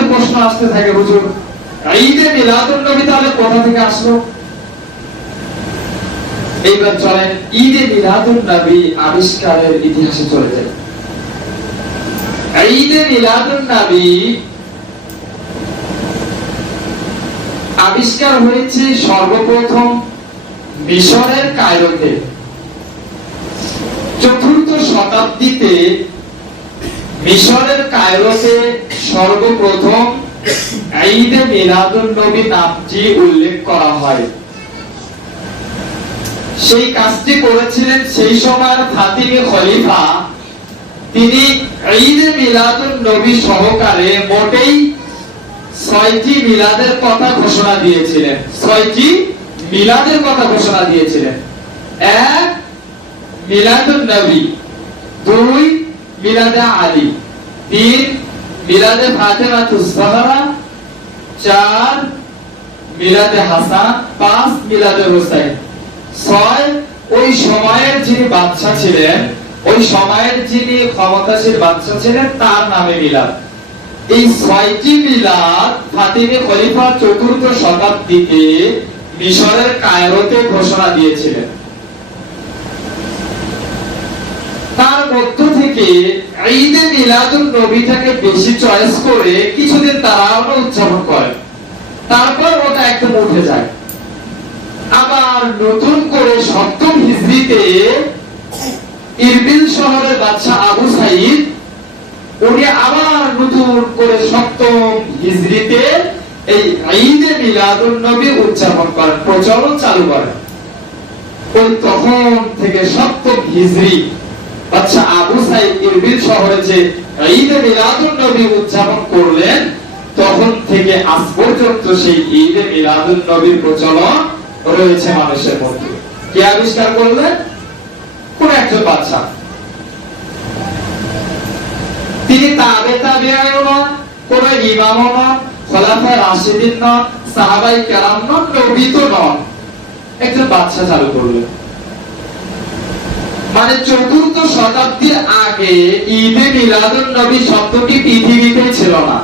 মনের প্রশ্ন আসতে থাকে, হুজুর ঈদে মিলাদুন নবী তাহলে কোথা থেকে আসলো? এইবার চলেন ঈদে মিলাদুন নবী আবিষ্কারের ইতিহাসে চলে যাই। ঈদে মিলাদুন নবী আবিষ্কার হয়েছে সর্বপ্রথম মিশরের কায়রোতে। ৪র্থ শতাব্দীতে মিশরের কায়রোতে সর্বপ্রথম ঈদে মিলাদুন নবী নামটি উল্লেখ করা হয়। সেই কাজটি করেছিলেন সেই সময়ের ফাতিমি খলিফা। তিনি ঈদে মিলাদুন নবী সহকারে মোটেই ৬টি মিলাদের কথা ঘোষণা দিয়েছিলেন। ৬টি মিলাদের কথা ঘোষণা দিয়েছিলেন। ১ মিলাদুন নবী, ২ মিলাদে আলী, ৩ মিলাদে ফাতেমাতুজ জাহরা, ৪ মিলাদে হাসান, ৫ মিলাদে হুসাইন, ৬ ওই সময়ের যিনি বাদশা ছিলেন, ওই সময়ের যিনি ক্ষমতাশীল বাদশা ছিলেন তার নামে মিলাদ। এই ৬টি মিলাদ ফাতিমি খলিফা ৪র্থ শতাব্দীতে মিশরের কায়রোতে ঘোষণা দিয়েছিলেন। তার মধ্য থেকে ঈদে মিলাদুন নবীটাকে বেশি চয়েস করে কিছুদিন তারা উদযাপন করে, তারপর ওটা একদম উঠে যায়। আবার নতুন করে ৭ম হিজরিতে ইরবিল শহরের বাদশা আবু সাইদ উনি আবার নতুন করে ৭ম হিজরিতে এই ঈদে মিলাদুন নবী উদযাপন করেন, প্রচলন চালু করেন। ওই তখন থেকে ৭ম হিজরি বাদশা আবু সাইদ ইরবিল শহরে যে ঈদে মিলাদুন নবী উদযাপন করলেন, তখন থেকে আজ পর্যন্ত সেই ঈদে মিলাদুন নবীর প্রচলন রয়েছে মানুষের মধ্যে। কে আবিষ্কার করলেন? কোন একজন বাদশা। তিনি তাবেঈও নন, কোন ইমামও নন, খোলাফায়ে রাশিদিন নন, সাহাবায়ে কেরাম নন, নবী তো নন, একজন বাদশা চালু করলেন। মানে ৪র্থ শতাব্দীর আগে ঈদে মিলাদুন নবী শব্দটি পৃথিবীতে ছিল না।